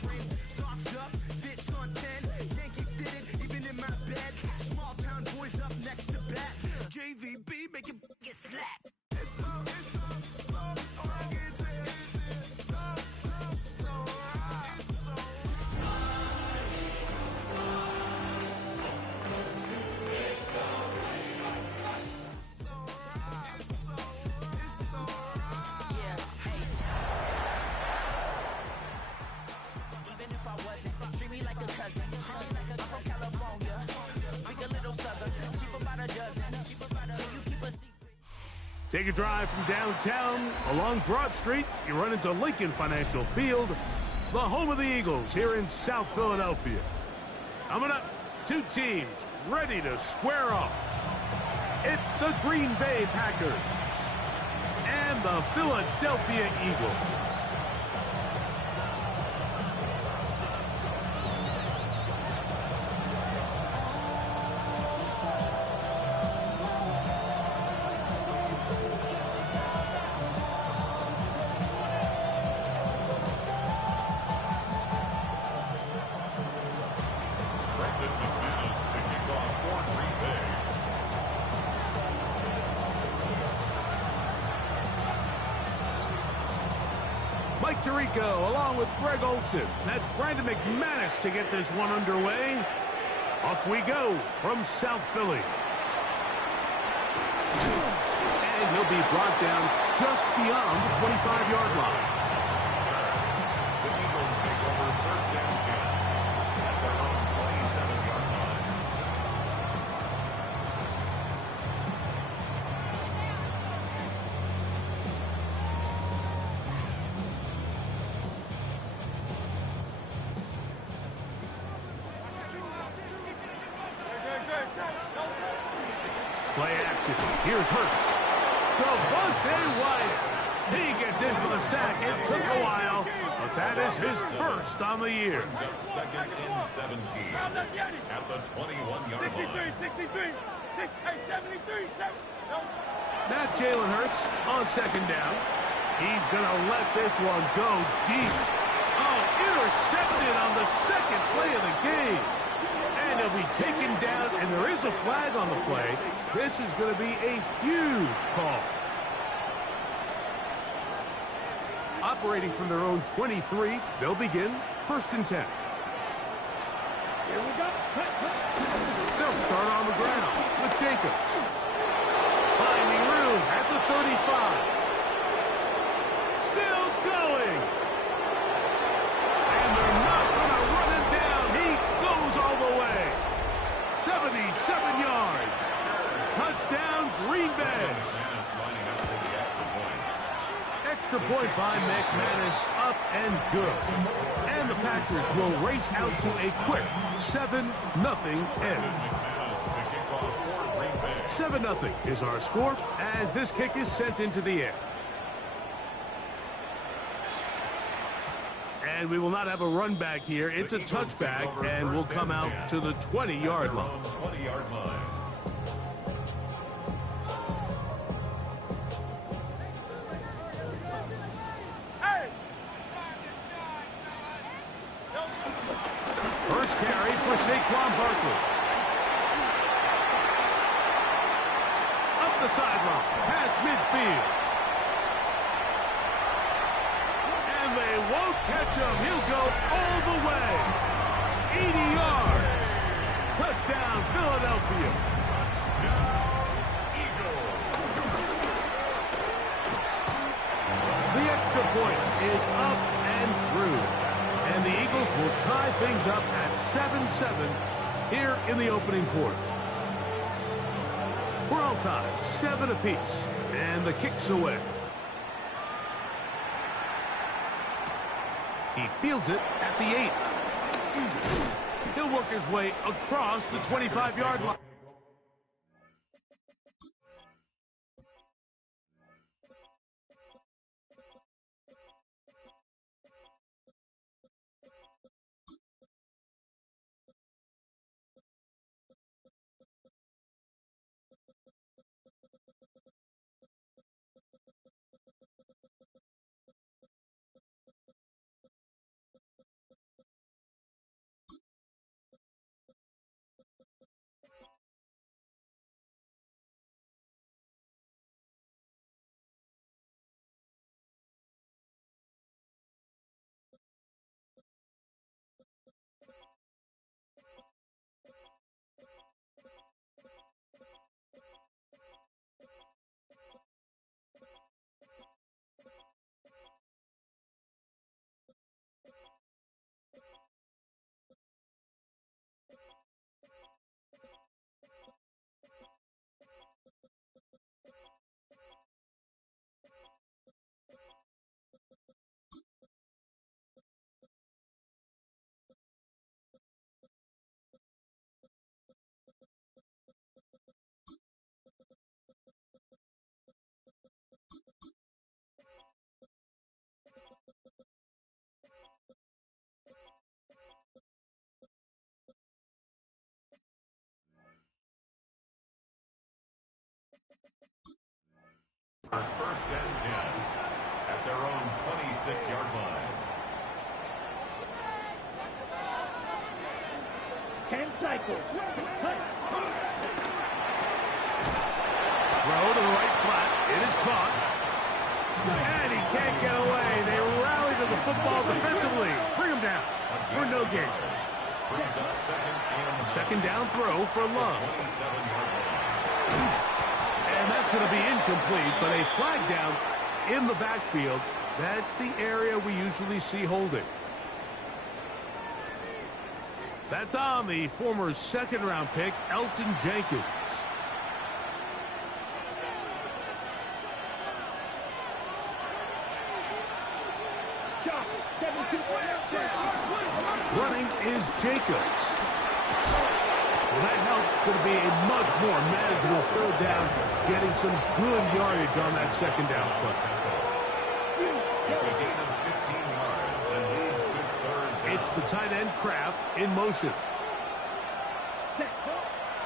trim, soft up, fits on 10, Yankee fitted, even in my bed. Small town boys up next to bat. JVB make it get slapped. Take a drive from downtown along Broad Street. You run into Lincoln Financial Field, the home of the Eagles here in South Philadelphia. Coming up, two teams ready to square off. It's the Green Bay Packers and the Philadelphia Eagles. Mike Tirico along with Greg Olsen. That's Brandon McManus to get this one underway. Off we go from South Philly. And he'll be brought down just beyond the 25-yard line. The Eagles take over first down 10 at their own 27-yard line. Play action. Here's Hurts. Javonte White. He gets in for the sack. It took a while, but that is his first on the year. Brings up second and 17 at the 21-yard line. 63, 73, Not Jalen Hurts on second down. He's going to let this one go deep. Oh, intercepted on the second play of the game. And he'll be taken down, and there is a flag on the play. This is going to be a huge call. Operating from their own 23, they'll begin first and 10. Here we go. They'll start on the ground with Jacobs. Finding room at the 35. Still going. And they're not going to run him down. He goes all the way. 77 yards. Touchdown, Green Bay. McManus lining up for the extra point. Extra point by McManus, up and good. And the Packers will race out to a quick 7-0 edge. McManus to kick off for Green Bay. 7-0 is our score as this kick is sent into the air. And we will not have a run back here. It's a touchback, and we'll come out to the 20-yard line. 20-yard line. First carry for Saquon Barkley. Up the sideline, past midfield. And they won't catch him. He'll go all the way. 80 yards. Touchdown, Philadelphia. Touchdown, Eagles. The extra point is up and through. And the Eagles will tie things up at 7-7 here in the opening quarter. We're all tied, 7 apiece, and the kick's away. He fields it at the 8. He'll work his way across the 25-yard line. 26-yard line. 10 cycles. Throw to the right flat. It is caught. And he can't get away. They rally to the football defensively. Bring him down for no gain. Brings up Second down throw for Love. 27-yard line. And that's going to be incomplete, but a flag down in the backfield. That's the area we usually see holding. That's on the former second-round pick, Elgton Jenkins. Running is Jacobs. Well, that helps. It's going to be a much more manageable third down, getting some good yardage on that second down play. It's a gain of 15 yards and leads to third down. It's the tight end Kraft in motion.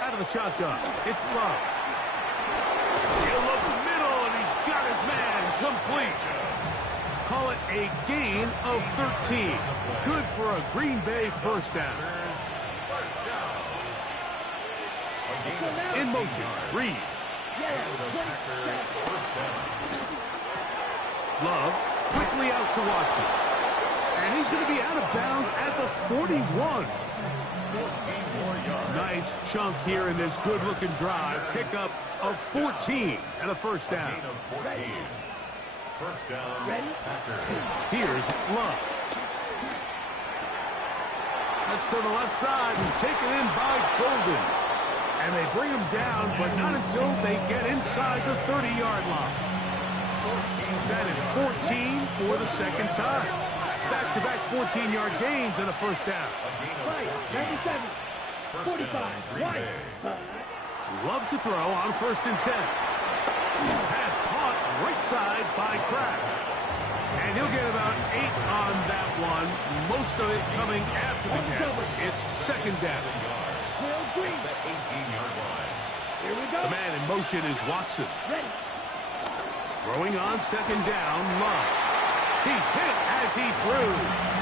Out of the shotgun, it's Love. He'll look middle, and he's got his man complete. Call it a gain of 13. Good for a Green Bay first down. In motion, Reed. Love quickly out to Watson. And he's going to be out of bounds at the 41. Nice chunk here in this good-looking drive. Pickup of 14 and a first down. First down, Packers. Here's Love. That's to the left side and taken in by Golden. And they bring him down, but not until they get inside the 30-yard line. That is 14 for the second time. Back-to-back 14-yard gains and a first down. 97, 45, right. Love to throw on 1st and 10. Pass caught right side by Kraft. And he'll get about 8 on that one. Most of it coming after the catch. It's second down. That 18-yard line. Here we go. The man in motion is Watson. Ready. Throwing on second down, Love. He's hit as he threw.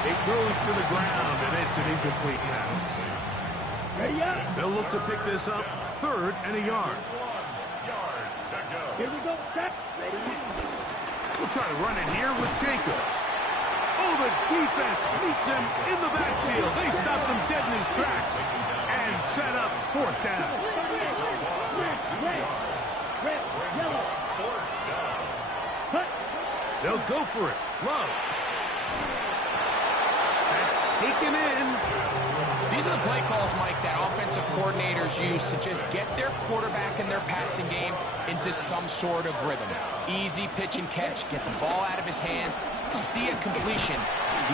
It goes to the ground, and it's an incomplete pass. Ready up. They'll look to pick this up, 3rd and a yard. 1 yard to go. Here we go. Set. Ready. We'll try to run it here with Jacobs. Oh, the defense meets him in the backfield. They stopped him dead in his tracks and set up 4th down. Red. Red. Yellow. Cut. They'll go for it. Love. That's taken in. These are the play calls, Mike, that offensive coordinators use to just get their quarterback and their passing game into some sort of rhythm. Easy pitch and catch, get the ball out of his hand, see a completion.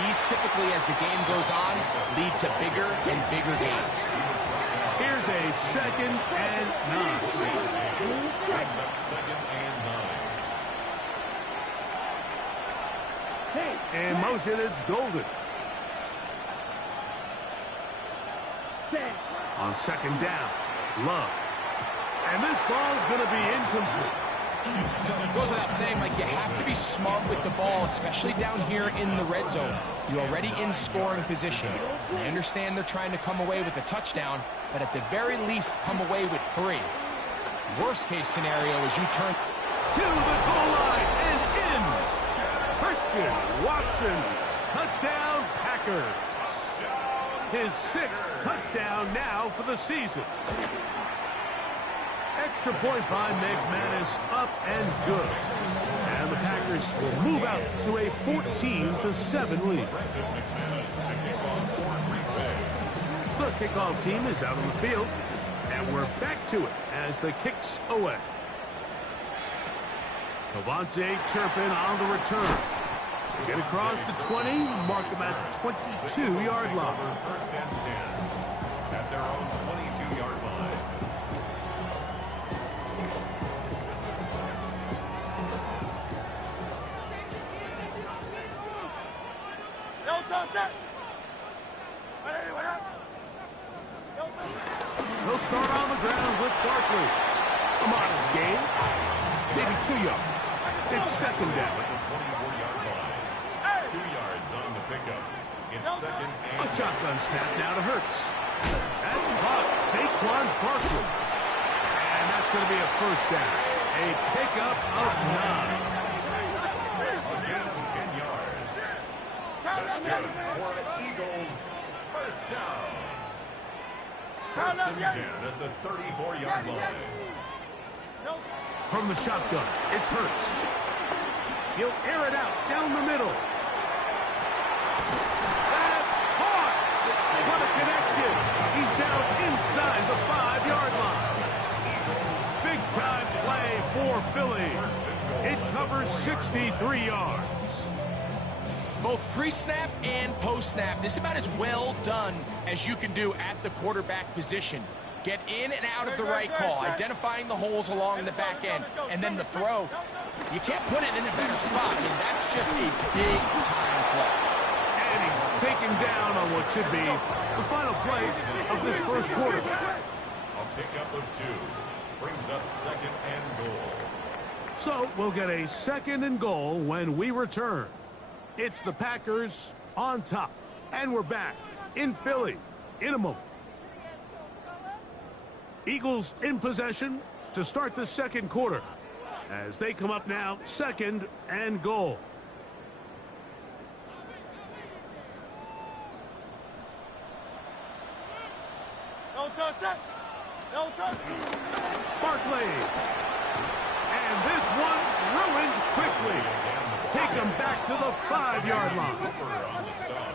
These typically, as the game goes on, lead to bigger and bigger gains. Here's a 2nd and 9. Second and 9. In motion, it's Golden. On second down, Love. And this ball's going to be incomplete. It goes without saying, like, you have to be smart with the ball, especially down here in the red zone. You're already in scoring position. I understand they're trying to come away with a touchdown, but at the very least, come away with 3. Worst case scenario is you turn To the goal line and in. Christian Watson. Touchdown, Packers. His 6th touchdown now for the season. Extra point by McManus, up and good. And the Packers will move out to a 14-7 lead. The kickoff team is out on the field, and we're back to it as the kick's away. Cavante Turpin on the return. They get across the 20, mark them at the 22-yard line. First and 10 at their own 22-yard line. They'll start on the ground with Barkley. A modest gain, maybe 2 yards. It's second down. pickup. It's second A and shotgun snap now to Hurts. That's caught. Saquon Barkley. And that's going to be a first down. A pickup of 9. again 10 yards. That's good for the Eagles. First down. First and 10 at the 34-yard line. From the shotgun, it's Hurts. He'll air it out down the middle. That's caught. What a connection. He's down inside the 5-yard line. Big-time play for Philly. It covers 63 yards. Both pre-snap and post-snap, this is about as well done as you can do at the quarterback position. Get in and out of the right call, identifying the holes along the back end, and then the throw. You can't put it in a better spot. I mean, that's just a big-time play. And he's taken down on what should be the final play of this first quarter. A pickup of 2 brings up second and goal. So we'll get a second and goal when we return. It's the Packers on top. And we're back in Philly in a moment. Eagles in possession to start the second quarter as they come up now, second and goal. Barkley. And this one ruined quickly. Take him back to the 5-yard line. Cooper on the stop.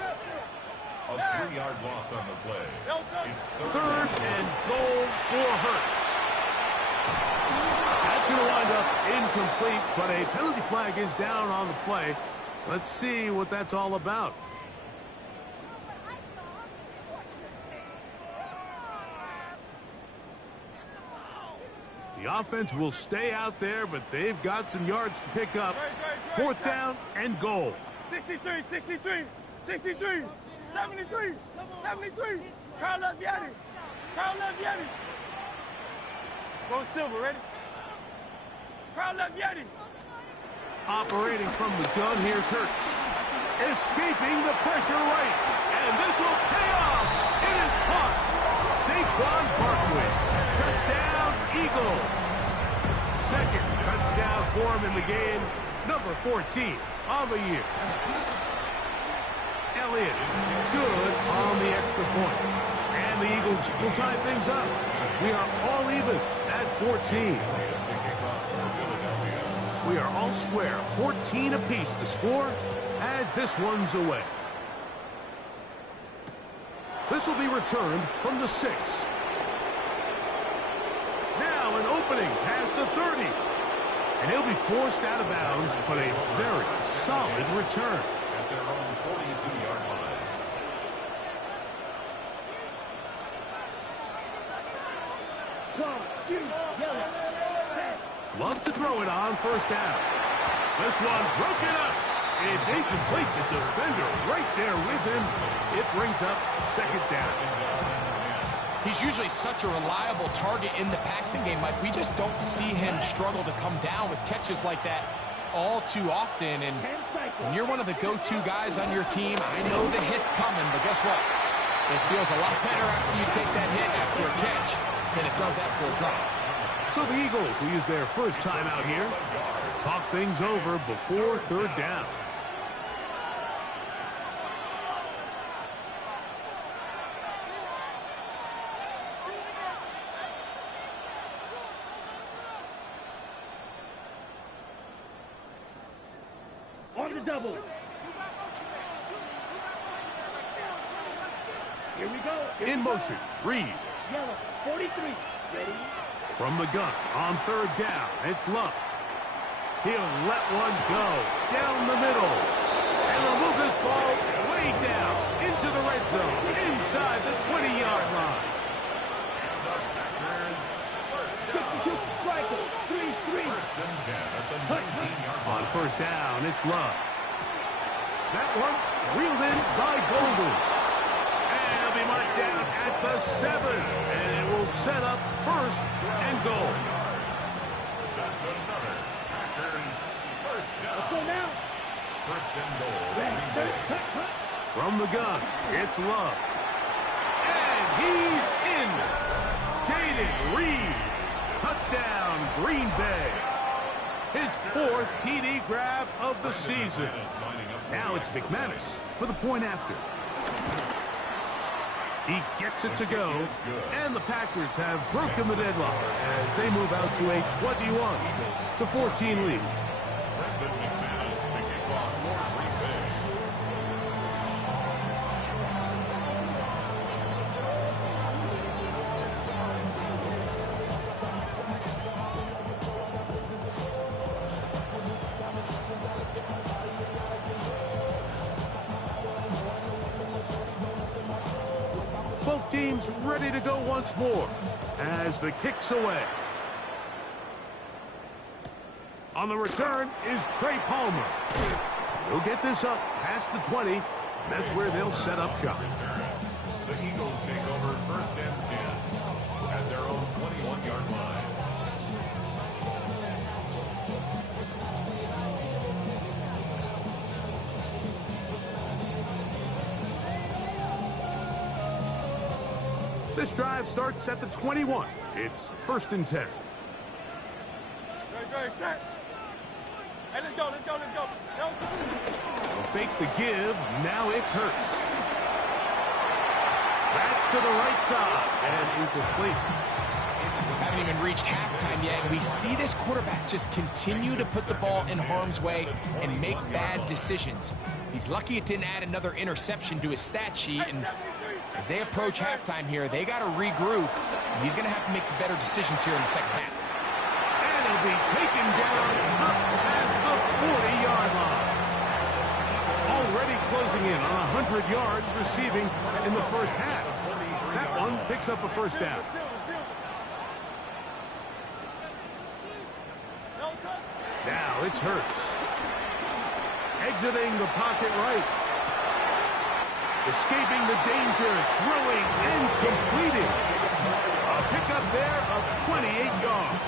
A 3-yard loss on the play. It's Third and goal for Hurts. That's going to wind up incomplete, but a penalty flag is down on the play. Let's see what that's all about. The offense will stay out there, but they've got some yards to pick up. Fourth down and goal. 63, 63, 63, 73, 73. Carl Leviati. Carl Leviati. Go Silver, ready? Carl Leviati. Operating from the gun, here's Hurts. Escaping the pressure right. And this will pay off. It is caught. Saquon Barkley. Touchdown, Eagles. Second touchdown for him in the game. Number 14 on the year. Elliott good on the extra point. And the Eagles will tie things up. We are all even at 14. We are all square, 14 apiece the score as this one's away. This will be returned from the 6. Now an opening past the 30. And he'll be forced out of bounds, but a very solid return. At their own 42-yard line. Love to throw it on first down. This one broken up. It's incomplete. The defender right there with him. It brings up second down. He's usually such a reliable target in the passing game, Mike. We just don't see him struggle to come down with catches like that all too often. And when you're one of the go-to guys on your team, I know the hit's coming, but guess what? It feels a lot better after you take that hit after a catch than it does after a drop. So the Eagles will use their first time out here. Talk things over before third down. On the double. Here we go. In motion, Reed. Yellow, 43. Ready? From the gun on third down, it's Love. He'll let one go down the middle. And they'll move this ball way down into the red zone, inside the 20-yard line. The Packers first 52 down. striker. 3-3. First and 10 at the 19-yard On line. first down, it's Love. That one reeled in by Golden. And it'll be marked down at the 7. And it will set up first and goal. That's another Packers first Let's go down. now. First and goal. Ready, Green third, Bay. cut, cut. From the gun, it's Love. And he's in. Jaden Reed. Touchdown, Green Bay. His 4th TD grab of the season. Now it's McManus for the point after. He gets it to go, and the Packers have broken the deadlock as they move out to a 21-14 lead. Both teams ready to go once more as the kick's away. On the return is Trey Palmer. He'll get this up past the 20. That's where they'll set up shop. The Eagles take over 1st and 10 at their own 21-yard line. This drive starts at the 21. It's 1st and 10. Hey, let's go. They'll fake the give. Now it's Hurts. That's to the right side and incomplete. Haven't even reached halftime yet, and we see this quarterback just continue to put the ball in harm's way and make bad decisions. He's lucky it didn't add another interception to his stat sheet, and as they approach halftime here, they got to regroup. He's going to have to make better decisions here in the second half. And he'll be taken down up past the 40-yard line. Already closing in on 100 yards receiving in the first half. That one picks up a first down. Now it's Hurts. Exiting the pocket right. Escaping the danger, throwing and completing. A pickup there of 28 yards.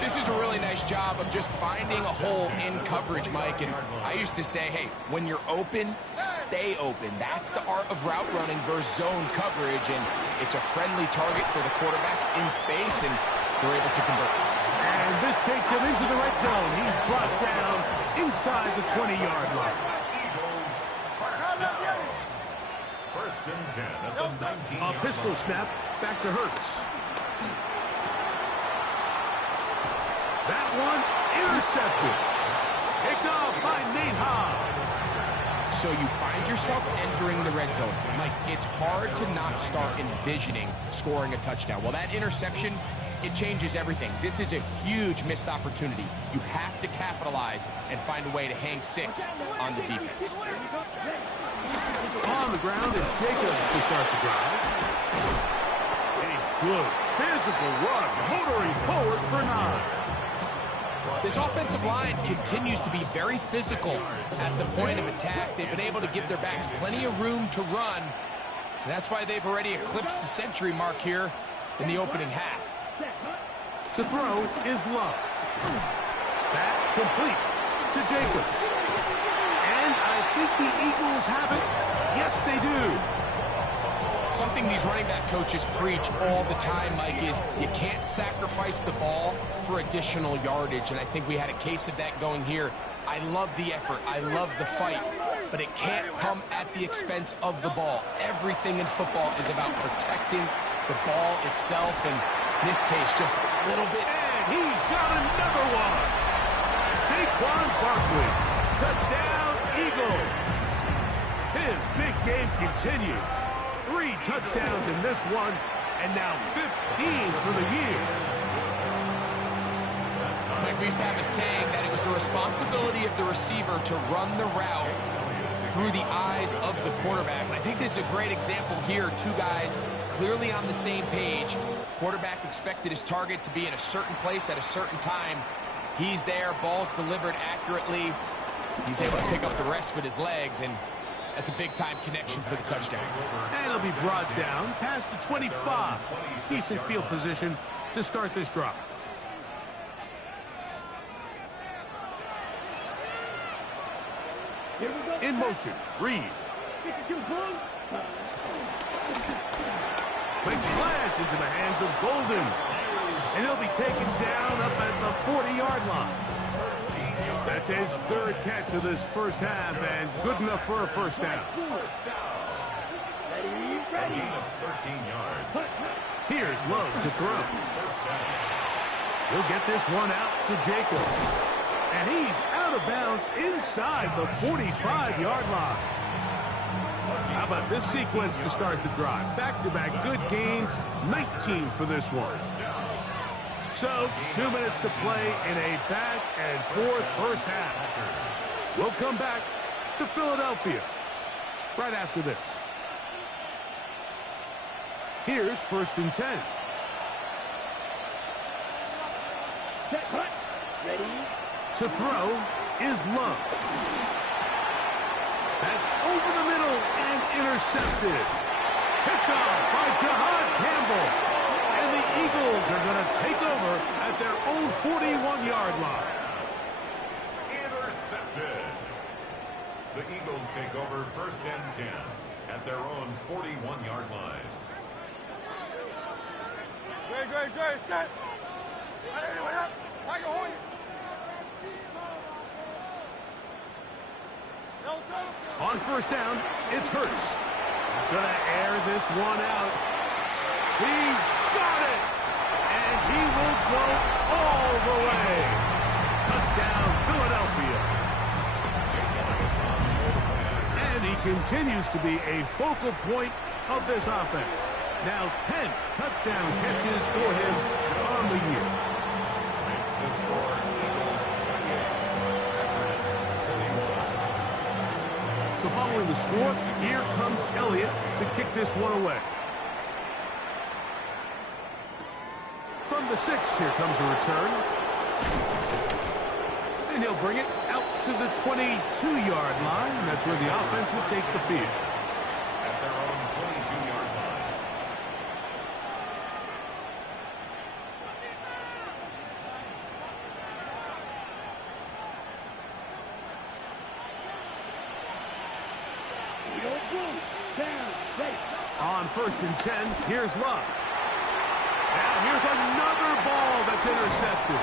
This is a really nice job of just finding a hole in coverage, Mike. And I used to say, hey, when you're open, stay open. That's the art of route running versus zone coverage. And it's a friendly target for the quarterback in space, and they're able to convert. And this takes him into the red zone. He's brought down inside the 20-yard line. 1st and 10 at the 19. A pistol snap back to Hurts. That one intercepted. Picked off by Nate Hobbs. So you find yourself entering the red zone. Mike, it's hard to not start envisioning scoring a touchdown. Well, that interception, it changes everything. This is a huge missed opportunity. You have to capitalize and find a way to hang 6 on the defense. On the ground is Jacobs to start the drive. A good physical run, motoring forward for 9. This offensive line continues to be very physical at the point of attack. They've been able to give their backs plenty of room to run. And that's why they've already eclipsed the century mark here in the opening half. To throw is Love. That complete to Jacobs. And I think the Eagles have it. Yes, they do. Something these running back coaches preach all the time, Mike, is you can't sacrifice the ball for additional yardage. And I think we had a case of that going here. I love the effort. I love the fight. But it can't come at the expense of the ball. Everything in football is about protecting the ball itself. And in this case, just a little bit. And he's got another one. Saquon Barkley. Touchdown, Eagles. His big game continues. 3 touchdowns in this one, and now 15 for the year. Mike, we used to have a saying that it was the responsibility of the receiver to run the route through the eyes of the quarterback. And I think this is a great example here. 2 guys clearly on the same page. Quarterback expected his target to be in a certain place at a certain time. He's there, ball's delivered accurately. He's able to pick up the rest with his legs, and that's a big-time connection for the touchdown. And he'll be brought down past the 25. Decent field position to start this drive. In motion, Reed. Quick slant into the hands of Golden. And he'll be taken down up at the 40-yard line. That's his third catch of this first half, and good enough for a first down. Ready. 13 yards. Here's Love to throw. He'll get this one out to Jacobs. And he's out of bounds inside the 45-yard line. How about this sequence to start the drive? Back-to-back good gains, 19 for this one. So, 2 minutes to play in a back-and-forth first half. We'll come back to Philadelphia right after this. Here's 1st and 10. Ready. To throw is Love. That's over the middle and intercepted. Picked off by Jahad Campbell. And the Eagles are going to take over at their own 41-yard line. Intercepted. The Eagles take over 1st and 10 at their own 41-yard line. Great, set. On 1st down, it's Hurts. He's going to air this one out. He's got it! And he will go all the way. Touchdown, Philadelphia. And he continues to be a focal point of this offense. Now 10 touchdown catches for him on the year. Makes the score Eagles 28. So following the score, here comes Elliott to kick this one away. From the 6, here comes a return. And he'll bring it out to the 22-yard line. That's where the offense will take the field. At their own 22-yard line. On 1st and 10, here's Love. Now here's another ball that's intercepted.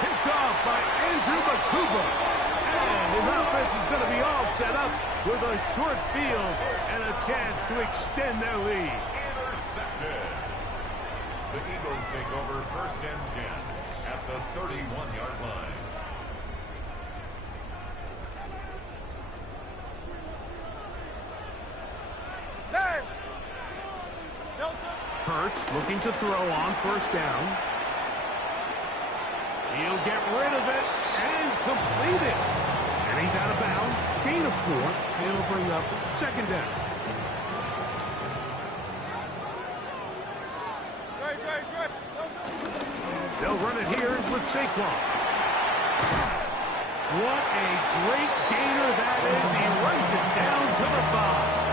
Picked off by Andrew Makuba. And his offense is going to be all set up with a short field and a chance to extend their lead. Intercepted. The Eagles take over 1st and 10 at the 31-yard line. Hurts looking to throw on 1st down. He'll get rid of it and complete it. And he's out of bounds. Gain of 4. And it'll bring up 2nd down. They'll run it here with Saquon. What a great gainer that is. He runs it down to the 5.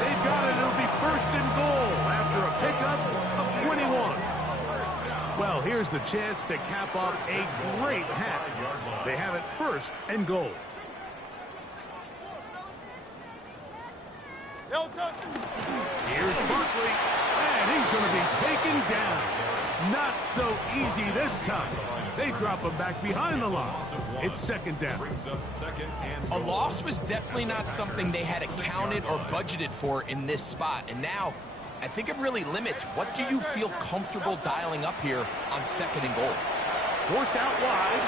They've got it. It'll be 1st and goal after a pickup of 21. Well, here's the chance to cap off a great half. They have it 1st and goal. Here's Barkley, and he's going to be taken down. Not so easy this time. They drop him back behind the line. It's 2nd down. A loss was definitely not something they had accounted or budgeted for in this spot. And now, I think it really limits what do you feel comfortable dialing up here on 2nd and goal. Forced out wide.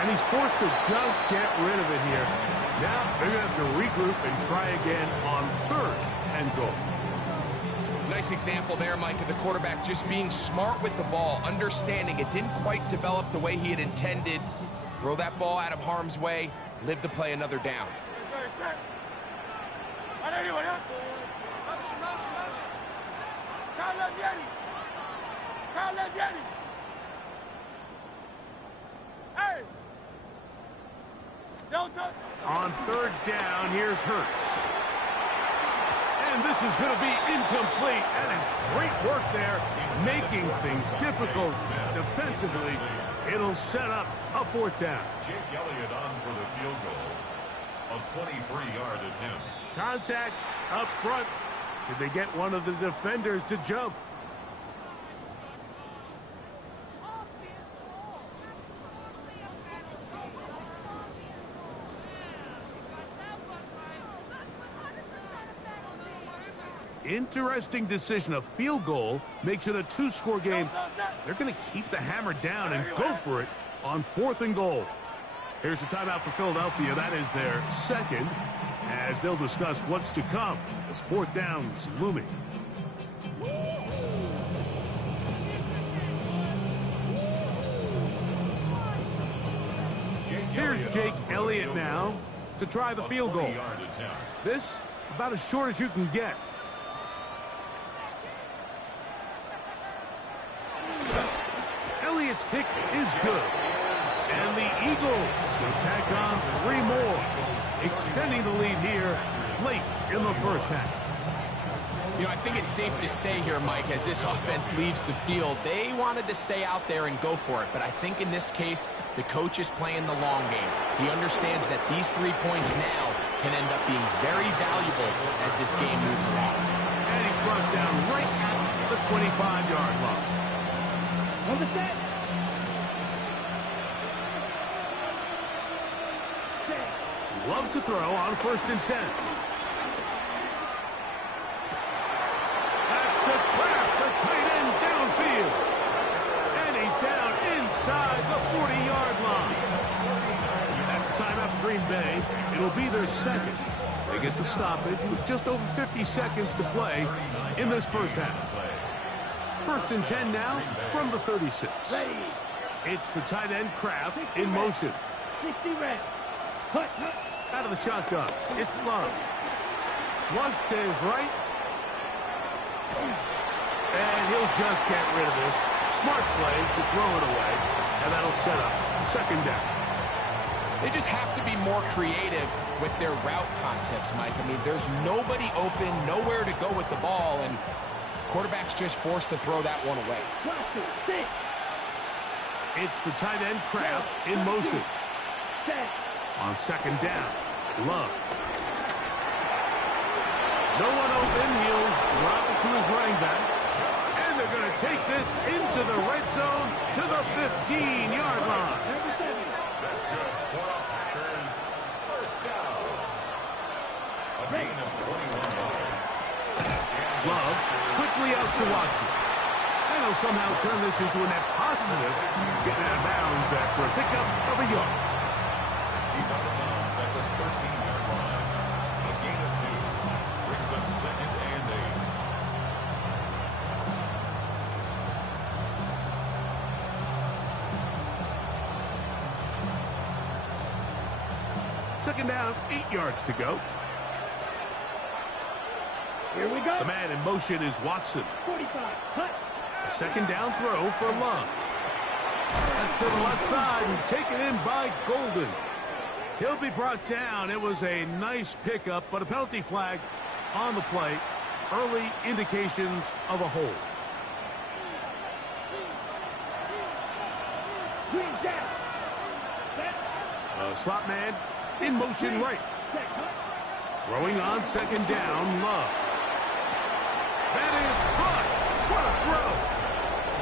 And he's forced to just get rid of it here. Now they're going to have to regroup and try again on 3rd and goal. Nice example there, Mike, of the quarterback just being smart with the ball, understanding it didn't quite develop the way he had intended. Throw that ball out of harm's way, live to play another down. On 3rd down, here's Hurts. And this is going to be incomplete. That is great work there, making things difficult defensively. It'll set up a 4th down. Jake Elliott on for the field goal. A 23-yard attempt. Contact up front. Did they get one of the defenders to jump? Interesting decision. A field goal makes it a 2-score game. They're going to keep the hammer down and go for it on 4th and goal. Here's a timeout for Philadelphia. That is their second, as they'll discuss what's to come as 4th down's looming. Here's Jake Elliott now to try the field goal. This about as short as you can get. Elliott's kick is good. And the Eagles will tack on 3 more, extending the lead here late in the first half. You know, I think it's safe to say here, Mike, as this offense leaves the field, they wanted to stay out there and go for it. But I think in this case, the coach is playing the long game. He understands that these 3 points now can end up being very valuable as this game moves along. And he's brought down right at the 25-yard line. Love to throw on 1st and 10. That's to Kraft, the tight end downfield. And he's down inside the 40-yard line. That's time after Green Bay. It'll be their second. They get the stoppage with just over 50 seconds to play in this first half. 1st and 10 now from the 36. It's the tight end Kraft in motion. 60 red. Out of the shotgun, it's Love. Flush to his right. And he'll just get rid of this. Smart play to throw it away. And that'll set up 2nd down. They just have to be more creative with their route concepts, Mike. I mean, there's nobody open, nowhere to go with the ball, and quarterback's just forced to throw that one away. It's the tight end Kraft in motion. On 2nd down, Love. No one open. He'll drop it to his running back. And they're going to take this into the red zone to the 15-yard line. That's good for the Packers. First down. A gain of 21 yards. Love quickly out to Watson. And he'll somehow turn this into a net positive, getting out of bounds after a pickup of a yard. He's out of bounds at the 13-yard line. A gain of 2. Brings up 2nd and 8. 2nd down, 8 yards to go. Here we go. The man in motion is Watson. 45. Cut. 2nd down throw for Love. And to the left side and taken in by Golden. He'll be brought down. It was a nice pickup, but a penalty flag on the play. Early indications of a hold. Green down. Slot man in motion right. Throwing on 2nd down, Love. That is caught. What a throw.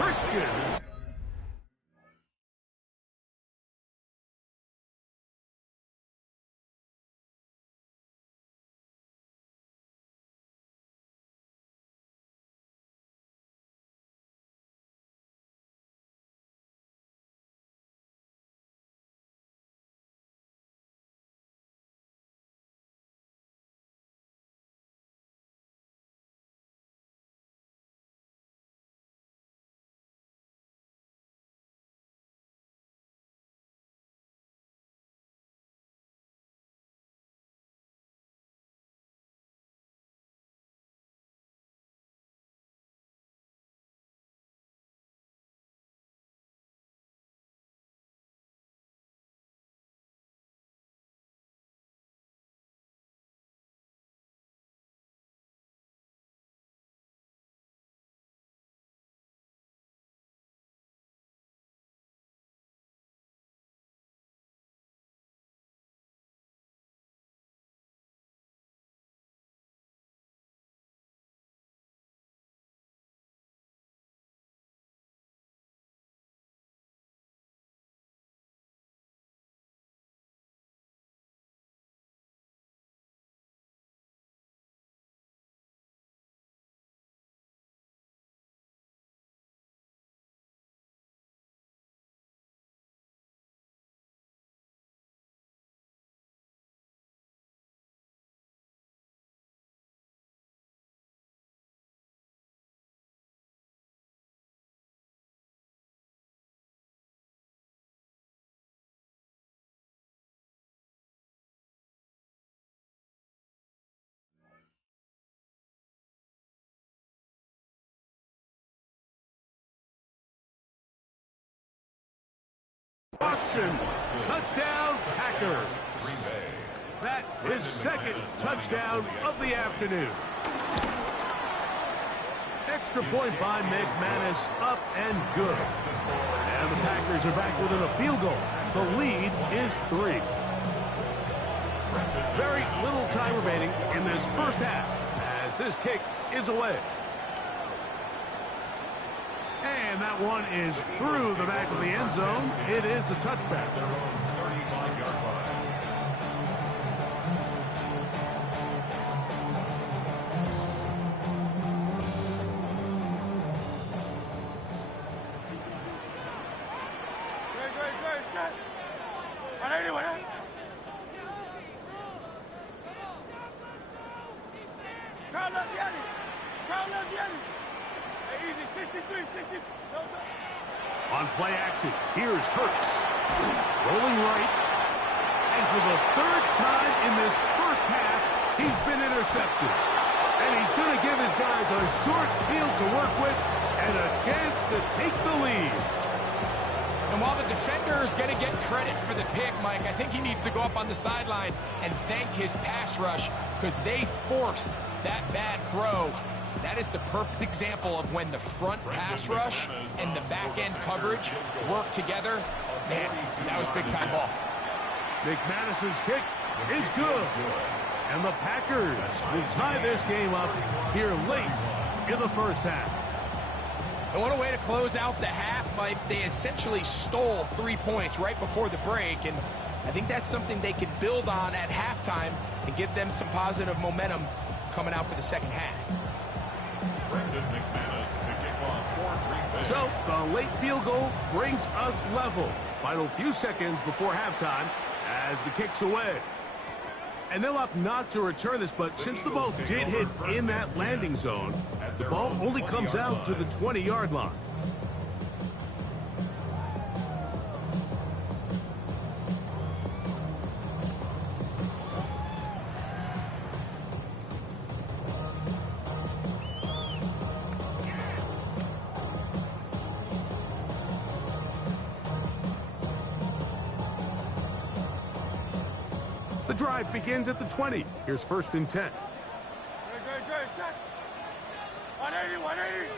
Christian Watson, touchdown, Packers. Green Bay. That is second touchdown of the afternoon. Extra point by McManus, up and good. And the Packers are back within a field goal. The lead is 3. Very little time remaining in this first half as this kick is away. And that one is through the back of the end zone. It is a touchback. 35-yard line. On play action, here's Hurts. Rolling right. And for the third time in this first half, he's been intercepted. And he's going to give his guys a short field to work with and a chance to take the lead. And while the defender is going to get credit for the pick, Mike, I think he needs to go up on the sideline and thank his pass rush because they forced that bad throw. That is the perfect example of when the front pass rush and the back-end coverage work together. Man, that was big-time ball. McManus's kick is good. And the Packers will tie this game up here late in the first half. And what a way to close out the half, Mike. They essentially stole 3 points right before the break, and I think that's something they could build on at halftime and give them some positive momentum coming out for the second half. Brendan McManus to kick off for Green Bay. So the late field goal brings us level. Final few seconds before halftime as the kick's away. And they'll opt not to return this, but since the ball did hit in that landing zone, the ball only comes out to the 20-yard line. The drive begins at the 20. Here's 1st and 10. 180, 180.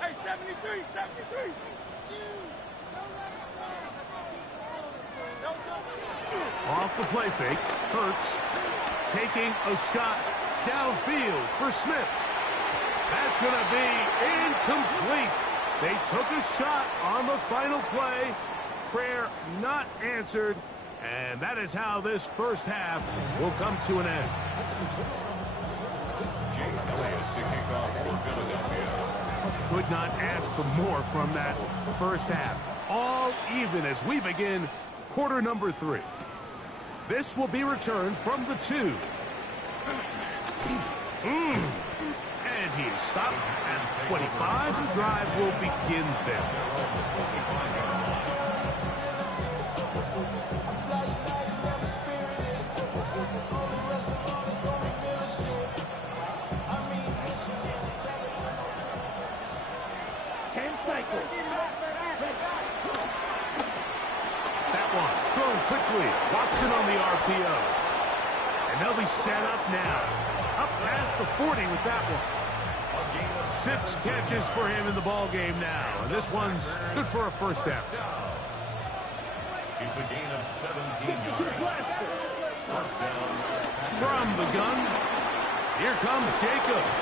Hey, 73, 73. Off the play fake, Hurts taking a shot downfield for Smith. That's going to be incomplete. They took a shot on the final play. Prayer not answered. And that is how this first half will come to an end. Jake Elliott to kick off for Philadelphia. Could not ask for more from that first half. All even as we begin quarter number 3. This will be returned from the 2. And he is stopped at 25. The drive will begin there. That one thrown quickly. Watson on the RPO. And they'll be set up now. Up past the 40 with that one. 6 catches for him in the ball game now. And this one's good for a first down. It's a gain of 17 yards. First down. From the gun, here comes Jacobs.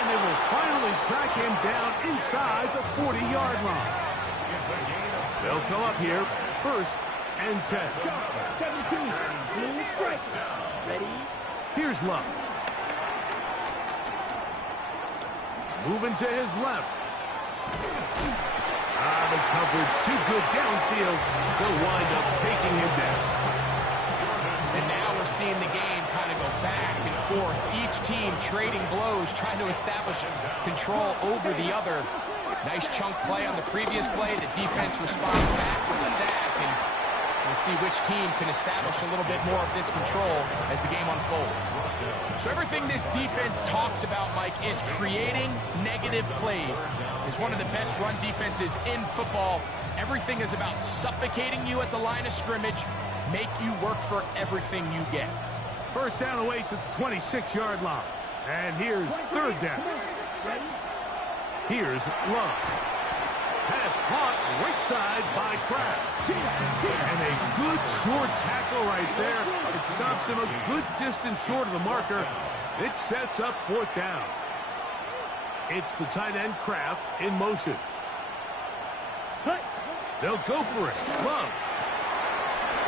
And they will finally track him down inside the 40-yard line. It's a gain of They'll come up here, 1st and 10. 17, clean strike. Ready? Here's Love. Moving to his left. The coverage too good downfield. They'll wind up taking him down. And now we're seeing the game kind of go back and forth. Each team trading blows, trying to establish control over the other. Nice chunk play on the previous play. The defense responds back with a sack. And we'll see which team can establish a little bit more of this control as the game unfolds. So everything this defense talks about, Mike, is creating negative plays. It's one of the best run defenses in football. Everything is about suffocating you at the line of scrimmage, make you work for everything you get. First down away to the 26-yard line. And here's third down. Here's Love. Pass caught right side by Kraft. And a good short tackle right there. It stops him a good distance short of the marker. It sets up fourth down. It's the tight end Kraft in motion. They'll go for it. Love.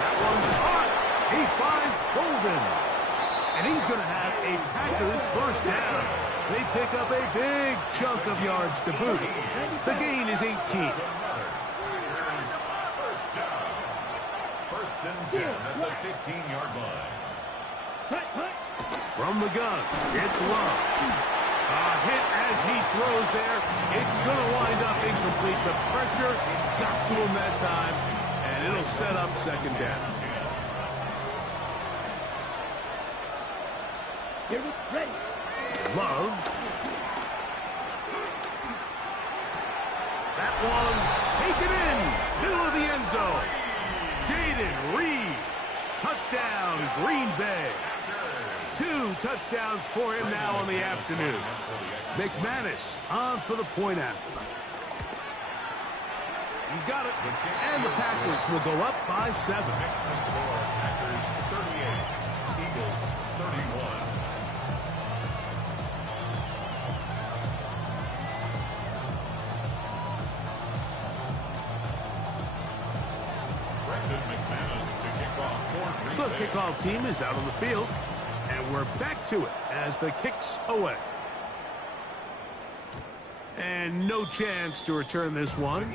That one's caught. He finds Golden. And he's going to have a Packers first down. They pick up a big chunk of yards to boot. The gain is 18. First down. First and 10 at the 15-yard line. From the gun, it's Love. A hit as he throws there. It's going to wind up incomplete. The pressure got to him that time, and it'll set up second down. Ready. Love. That one taken in. Middle of the end zone. Jaden Reed. Touchdown, Green Bay. 2 touchdowns for him now on the afternoon. McManus on for the point after. He's got it. And the Packers will go up by 7. Packers 38. Eagles 31. The kickoff team is out on the field, and we're back to it as the kick's away. And no chance to return this one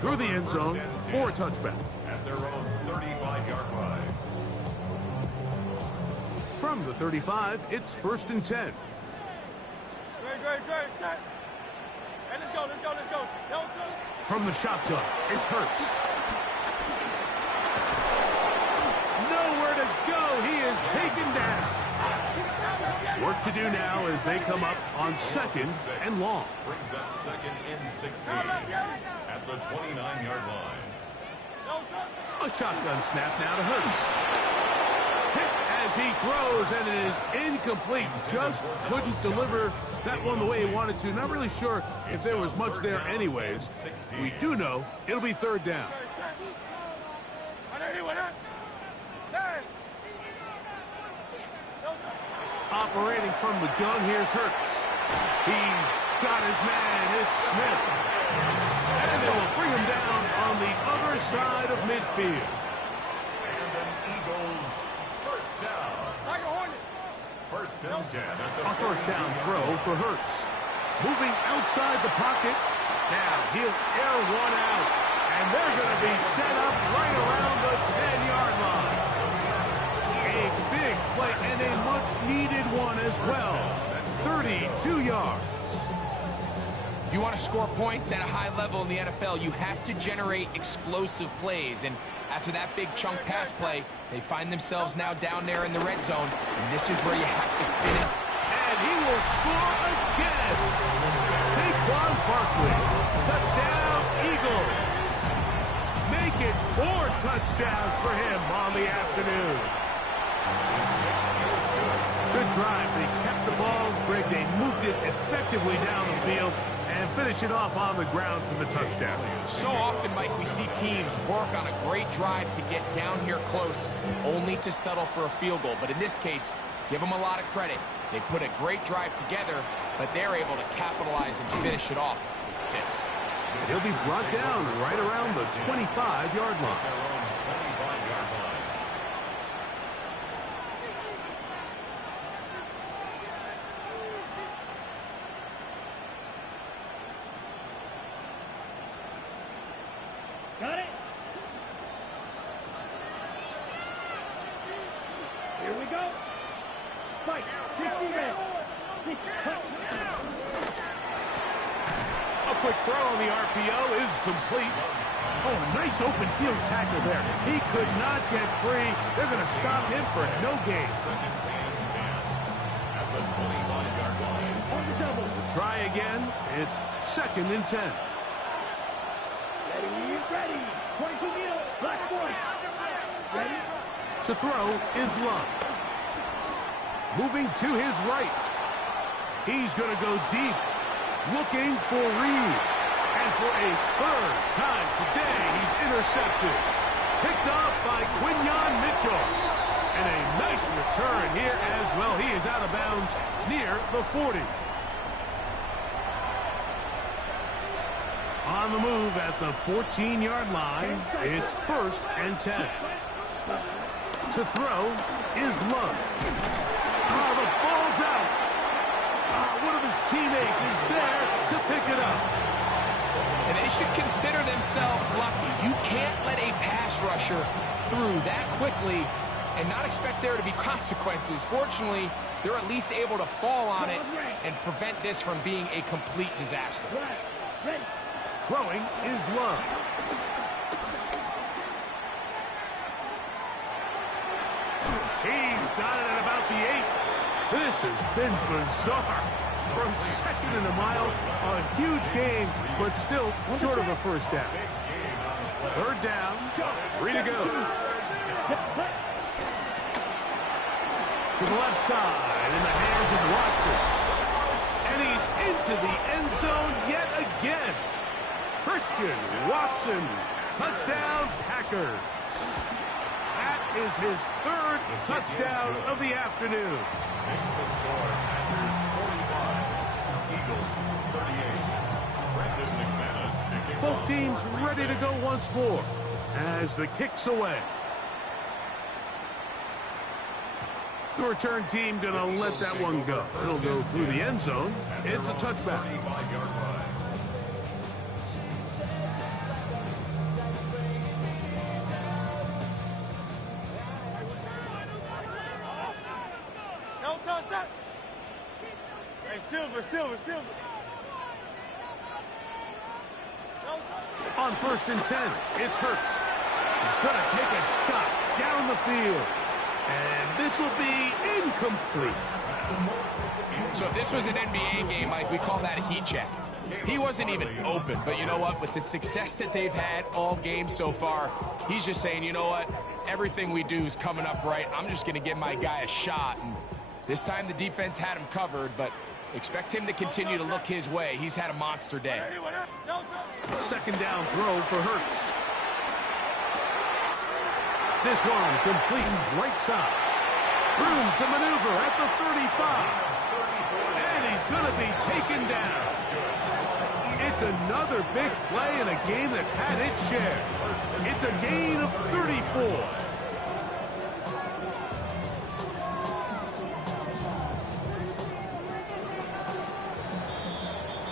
through the end zone for a touchback. At their own 35-yard line. From the 35, it's first and 10. Great. Set. And let's go. From the shotgun, it's Hurts. Nowhere to go. He is taken down. Work to do now as they come up on second and long. Brings up second and 16 at the 29-yard line. A shotgun snap now to Hurts. Hit as he throws, and it is incomplete. Just couldn't deliver that one the way he wanted to. Not really sure if there was much there anyways. We do know it'll be third down. Operating from the gun, here's Hurts. He's got his man. It's Smith. And they will bring him down on the other side of midfield. And an Eagles first down. First and 10 at the A first down throw for Hurts. Moving outside the pocket. Now he'll air one out. And they're going to be set up right around the 10-yard line. A big play and a much-needed one as well. 32 yards. If you want to score points at a high level in the NFL, you have to generate explosive plays. And after that big chunk pass play, they find themselves now down there in the red zone. And this is where you have to fit it. And he will score again. Saquon Barkley. Touchdown, Eagles. Make it 4 touchdowns for him on the afternoon. Good drive. They kept the ball. Greg, they moved it effectively down the field and finish it off on the ground for the touchdown. So often, Mike, we see teams work on a great drive to get down here close, only to settle for a field goal. But in this case, give them a lot of credit. They put a great drive together, but they're able to capitalize and finish it off with 6. He'll be brought down right around the 25-yard line. Got it? Here we go. Fight. 50 red. A quick throw on the RPO is complete. Oh, nice open field tackle there. He could not get free. They're going to stop him for no gain. At the 25-yard line. On the double. Try again. It's 2nd and 10. Ready. 22 meter. Black one. Ready. To throw is Love. Moving to his right. He's going to go deep. Looking for Reed. And for a 3rd time today, he's intercepted. Picked off by Quinyon Mitchell. And a nice return here as well. He is out of bounds near the 40. On the move at the 14-yard line, it's 1st and 10. To throw is Love. Oh, the ball's out. One of his teammates is there to pick it up. And they should consider themselves lucky. You can't let a pass rusher through that quickly and not expect there to be consequences. Fortunately, they're at least able to fall on it and prevent this from being a complete disaster. Ready. Throwing is Love. He's got it at about the 8. This has been bizarre. From 2nd and a mile, a huge gain, but still short of a 1st down. 3rd down, 3 to go. To the left side, in the hands of Watson. And he's into the end zone yet again. Christian Watson, touchdown Packers. That is his 3rd touchdown of the afternoon. Makes the score Packers 45, Eagles 38. Brendan McManus sticking Both teams ready to go once more as the kick's away. The return team going to let that one go. It'll go through the end zone. It's a touchback. 35-yard line. Hey, Silver. On 1st and 10, it's Hurts. He's going to take a shot down the field. And this will be incomplete. So if this was an NBA game, Mike, we call that a heat check. He wasn't even open, but you know what? With the success that they've had all game so far, he's just saying, you know what? Everything we do is coming up right. I'm just going to give my guy a shot. And this time the defense had him covered, but expect him to continue to look his way. He's had a monster day. 2nd down throw for Hurts. This one completing right side. Room to maneuver at the 35. And he's going to be taken down. It's another big play in a game that's had its share. It's a gain of 34.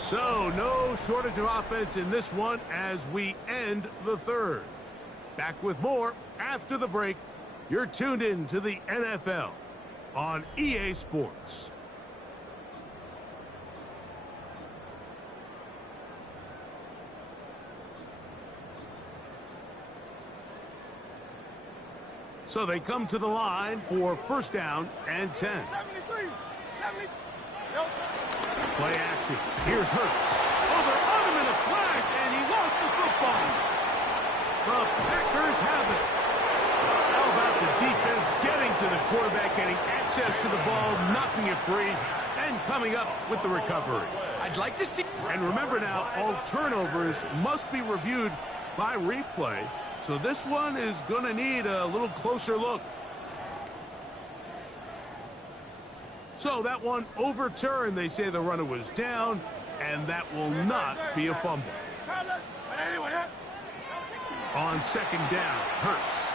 So, no shortage of offense in this one as we end the 3rd. Back with more after the break. You're tuned in to the NFL on EA Sports. So they come to the line for 1st down and 10. Play action. Here's Hurts. On him in a flash, and he lost the football. The Packers have it. How about the defense getting to the quarterback, getting access to the ball, knocking it free, and coming up with the recovery. I'd like to see... And remember now, all turnovers must be reviewed by replay. So this one is going to need a little closer look. So that one overturned. They say the runner was down, and that will not be a fumble. On 2nd down, Hurts.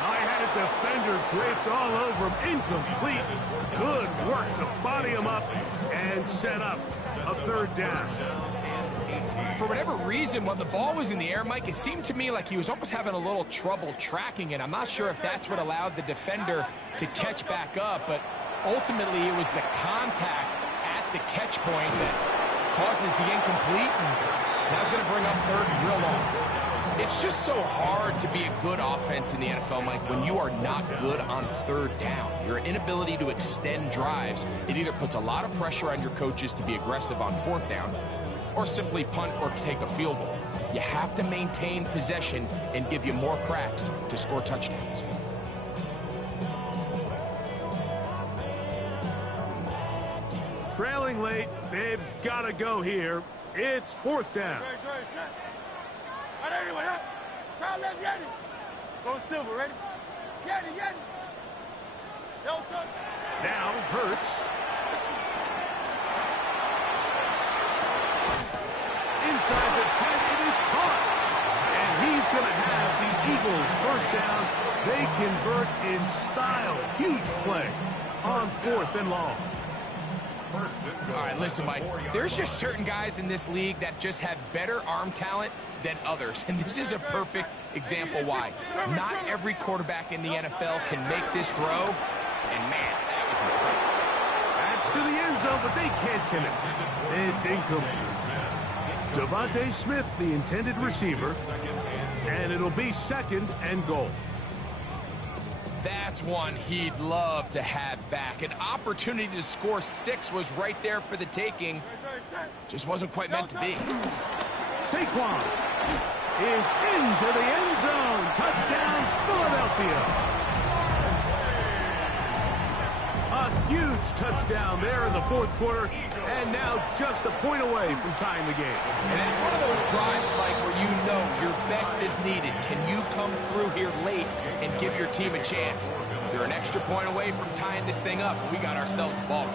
I had a defender draped all over him. Incomplete. Good work to body him up and set up a 3rd down. For whatever reason, when the ball was in the air, Mike, it seemed to me like he was almost having a little trouble tracking it. I'm not sure if that's what allowed the defender to catch back up, but ultimately it was the contact at the catch point that causes the incomplete, and now he's going to bring up third and real long. It's just so hard to be a good offense in the NFL, Mike, when you are not good on third down. Your inability to extend drives, it either puts a lot of pressure on your coaches to be aggressive on fourth down, or simply punt or take a field goal. You have to maintain possession and give you more cracks to score touchdowns. Trailing late, they've got to go here. It's fourth down. Go Silver, ready? Now Hurts. Inside the 10, it is caught. And he's going to have the Eagles first down. They convert in style. Huge play on fourth and long. All right, listen, Mike, there's just certain guys in this league that just have better arm talent than others, and this is a perfect example why. Not every quarterback in the NFL can make this throw, and man, that was impressive. That's to the end zone, but they can't connect. It's incomplete. Devontae Smith, the intended receiver, and it'll be second and goal. That's one he'd love to have back. An opportunity to score 6 was right there for the taking. Just wasn't quite meant to be. Saquon is into the end zone. Touchdown, Philadelphia. A huge touchdown there in the fourth quarter, and now just a point away from tying the game. And it's one of those drives, Mike, where you know your best is needed. Can you come through here late and give your team a chance? They're an extra point away from tying this thing up. We got ourselves a ball game.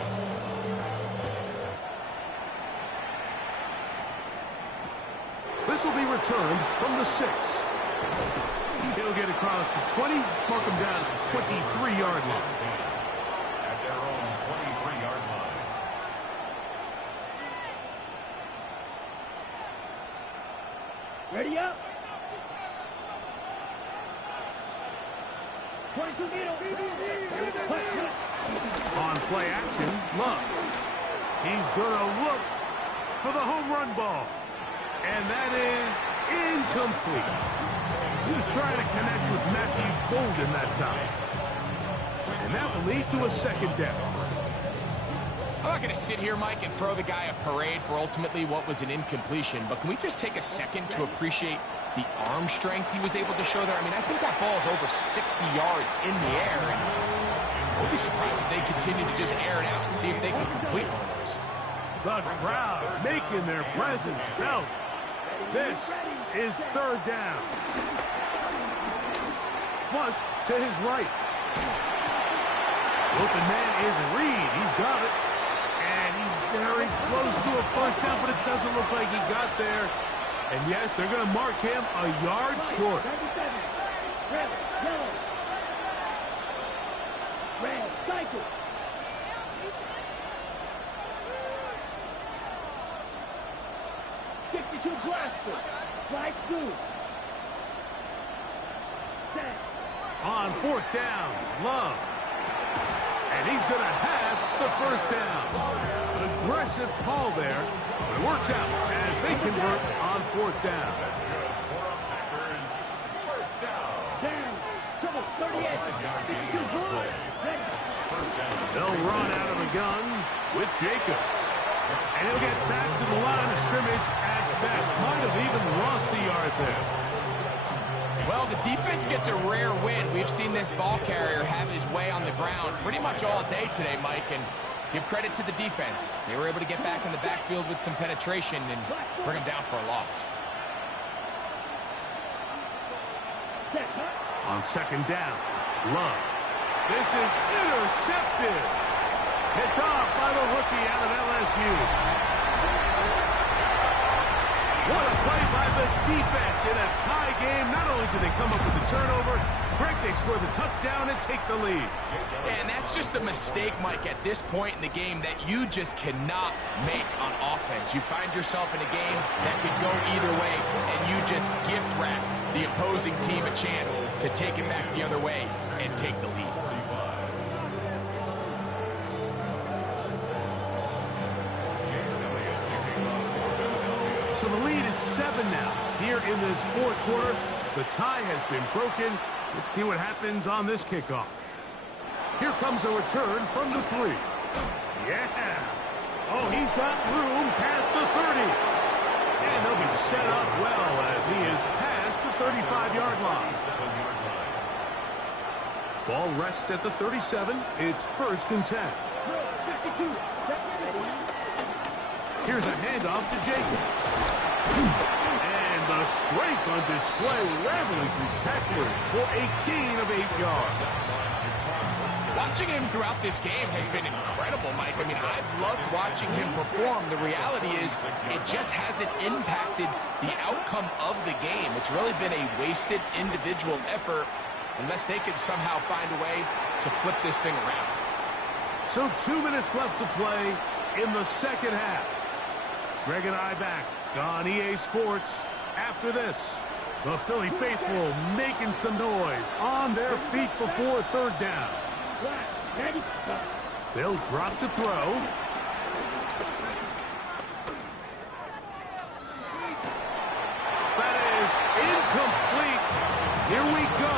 This will be returned from the 6. He'll get across the 20, mark him down at the 23-yard line. At their own 23-yard line. Ready up. 22 meter. On play action, Love. He's going to look for the home run ball. And that is incomplete. He was trying to connect with Matthew Golden that time. And that will lead to a second down. I'm not going to sit here, Mike, and throw the guy a parade for ultimately what was an incompletion, but can we just take a second to appreciate the arm strength he was able to show there? I mean, I think that ball's over 60 yards in the air, and we'll be surprised if they continue to just air it out and see if they can complete one of those. The crowd making their presence felt. This is third down. Flush to his right. Open man is Reed. He's got it. And he's very close to a first down, but it doesn't look like he got there. And yes, they're going to mark him a yard short. Red, yellow. Red, cycle. Flag two. Set. On fourth down, Love. And he's going to have the first down. Aggressive call there, but it works out as they convert on fourth down. That's good. For a Packers first down. Down. Trouble. 38. 62 good. Ready. First down. They'll run out of the gun with Jacobs. And he'll get back to the line of scrimmage at best. Might have even lost the yard there. Well, the defense gets a rare win. We've seen this ball carrier have his way on the ground pretty much all day today, Mike, and give credit to the defense. They were able to get back in the backfield with some penetration and bring him down for a loss. On second down, Love. This is intercepted. Picked off by the rookie out of LSU. What a play by the defense in a tie game. Not only do they come up with the turnover, Greg, they score the touchdown and take the lead. And that's just a mistake, Mike, at this point in the game that you just cannot make on offense. You find yourself in a game that could go either way, and you just gift wrap the opposing team a chance to take it back the other way and take the lead. here in this fourth quarter. The tie has been broken. Let's see what happens on this kickoff. Here comes a return from the 3. Yeah. Oh, he's got room past the 30. And they'll be set up well as he is past the 35-yard line. Ball rests at the 37. It's 1st and 10. Here's a handoff to Jacobs. And the strength on display, rattling through tacklers for a gain of 8 yards. Watching him throughout this game has been incredible, Mike. I mean, I've loved watching him perform. The reality is it just hasn't impacted the outcome of the game. It's really been a wasted individual effort unless they could somehow find a way to flip this thing around. So 2 minutes left to play in the second half. Greg and I back on EA Sports after this. The Philly faithful making some noise on their feet before 3rd down. They'll drop to throw. That is incomplete. Here we go.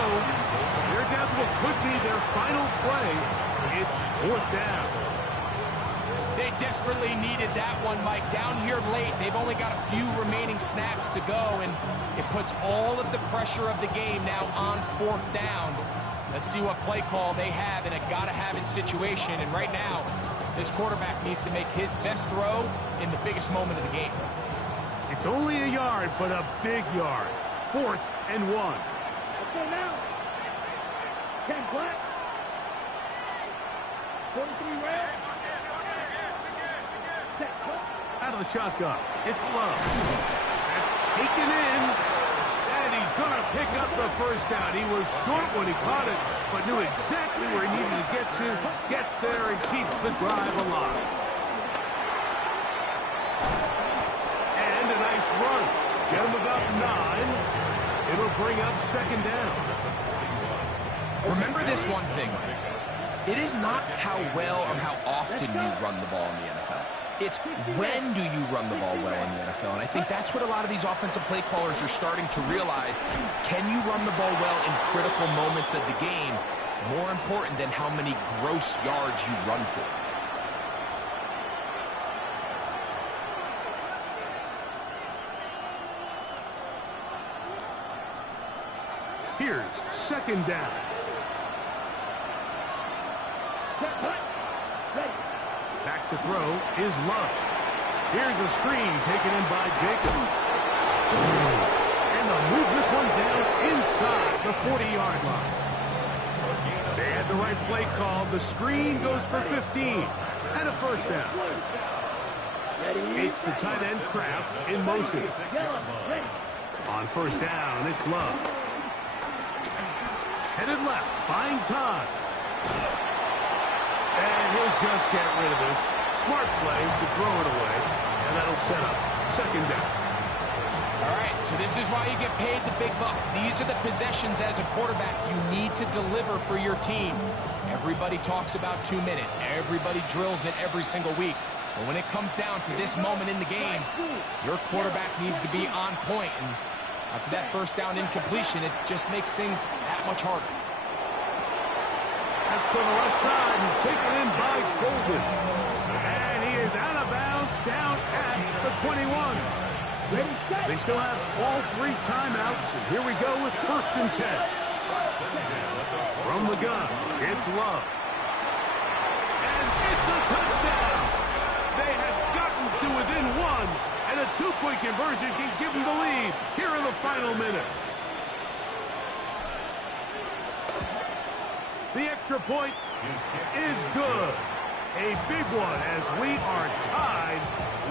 They're down to what could be their final play. It's 4th down. They desperately needed that one, Mike. Down here late, they've only got a few remaining snaps to go, and it puts all of the pressure of the game now on 4th down. Let's see what play call they have in a gotta-have-it situation. And right now, this quarterback needs to make his best throw in the biggest moment of the game. It's only a yard, but a big yard. 4th and 1. Let's go now. 10 flat. 43 red. Out of the shotgun. It's Love. That's taken in. And he's going to pick up the 1st down. He was short when he caught it, but knew exactly where he needed to get to. Gets there and keeps the drive alive. And a nice run. Get him about 9. It'll bring up 2nd down. Remember this one thing, Mike. It is not how well or how often you run the ball in the NFL. It's when do you run the ball well in the NFL. And I think that's what a lot of these offensive play callers are starting to realize. Can you run the ball well in critical moments of the game? More important than how many gross yards you run for. Here's 2nd down. Back to throw is Love. Here's a screen taken in by Jacobs. And they'll move this one down inside the 40-yard line. They had the right play call. The screen goes for 15 and a 1st down. It's the tight end Kraft in motion. On 1st down, it's Love. Headed left, buying time. And he'll just get rid of this. Smart play to throw it away. And that'll set up 2nd down. All right, so this is why you get paid the big bucks. These are the possessions as a quarterback you need to deliver for your team. Everybody talks about 2 minute. Everybody drills it every single week. But when it comes down to this moment in the game, your quarterback needs to be on point. And after that 1st down incompletion, it just makes things that much harder. To the left side and taken in by Golden. And he is out of bounds down at the 21. They still have all 3 timeouts. And here we go with 1st and 10. From the gun, it's Love. And it's a touchdown. They have gotten to within 1. And a 2-point conversion can give them the lead here in the final minute. The extra point is good. A big one as we are tied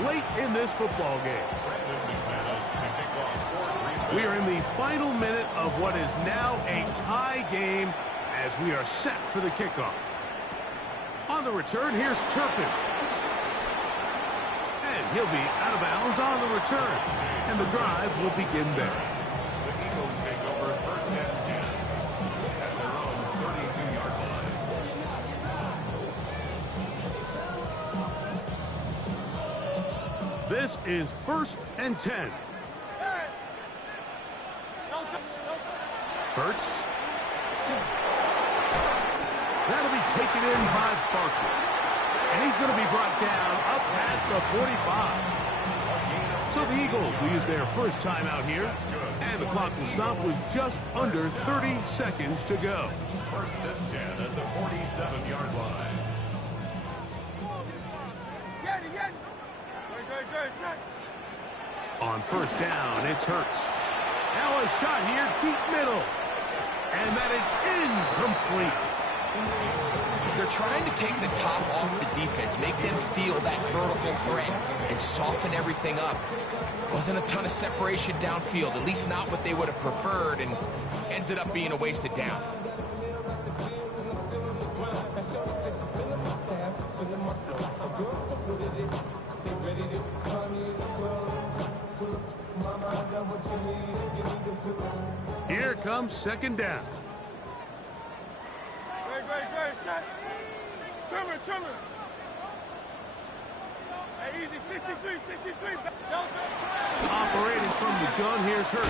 late in this football game. We are in the final minute of what is now a tie game as we are set for the kickoff. On the return, here's Turpin. And he'll be out of bounds on the return. And the drive will begin there. The Eagles take over 1st and 10 at their own 32-yard line. This is 1st and 10. Hurts. That'll be taken in by Barkley. And he's going to be brought down up past the 45. So the Eagles will use their first timeout here. And the clock will stop with just under 30 seconds to go. First and 10 at the 47-yard line. On first down, it's Hurts. Now a shot here, deep middle. And that is incomplete. They're trying to take the top off the defense, make them feel that vertical threat, and soften everything up. Wasn't a ton of separation downfield, at least not what they would have preferred, and ends up being a wasted down. Here comes second down. Trimmer. Hey, easy, 63. Operating from the gun, here's Hurts.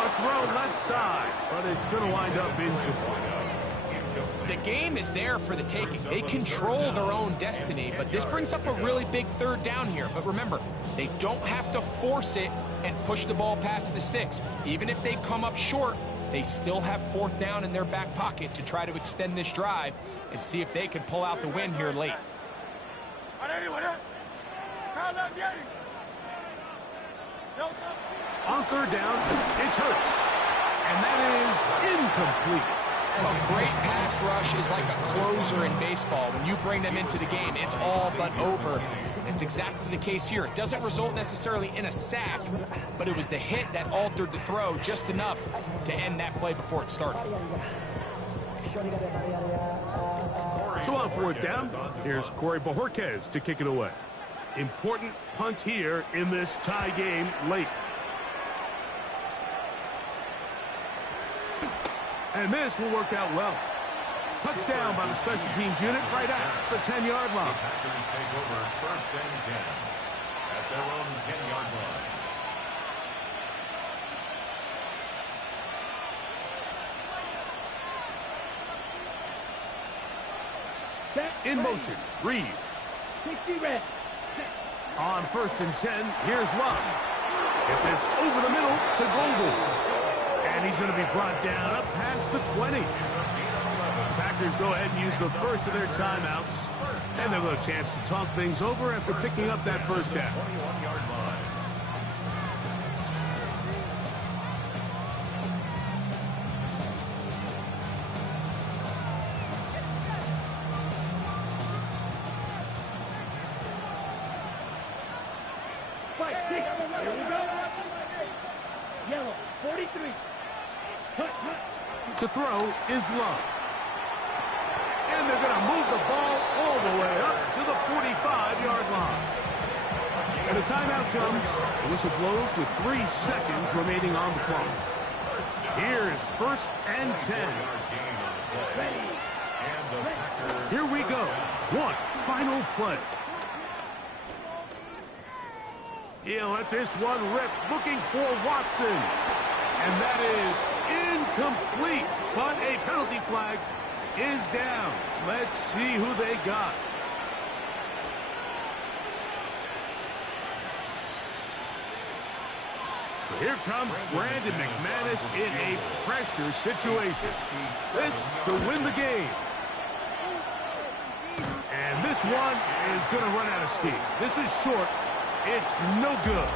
A throw left side, but it's going to wind up incomplete. The game is there for the taking. They control their own destiny, but this brings up a really big third down here. But remember, they don't have to force it and push the ball past the sticks. Even if they come up short, they still have fourth down in their back pocket to try to extend this drive and see if they can pull out the win here late. On third down, it's Hurts. And that is incomplete. A great pass rush is like a closer in baseball. When you bring them into the game, it's all but over. It's exactly the case here. It doesn't result necessarily in a sack, but it was the hit that altered the throw just enough to end that play before it started. So on fourth down, here's Corey Bojorquez to kick it away. Important punt here in this tie game late. And this will work out well. Touchdown by the special teams unit right at the 10-yard line. The Packers take over first and 10 at their own 10-yard line. In motion, Reed. 60 red. On first and 10, here's Love. Get this over the middle to Golden. And he's going to be brought down up past the 20. The Packers go ahead and use the first of their timeouts. And they'll have a chance to talk things over after picking up that first down. 21-yard line. Fight, kick. Here we go. Yellow, 43. To throw is Love. And they're going to move the ball all the way up to the 45-yard line. And the timeout comes. The whistle blows with 3 seconds remaining on the clock. Here is first and 10. Here we go. One final play. He'll let this one rip, looking for Watson. And that is incomplete, but a penalty flag is down. Let's see who they got. So here comes Brandon McManus in a pressure situation. This to win the game. And this one is going to run out of steam. This is short. It's no good.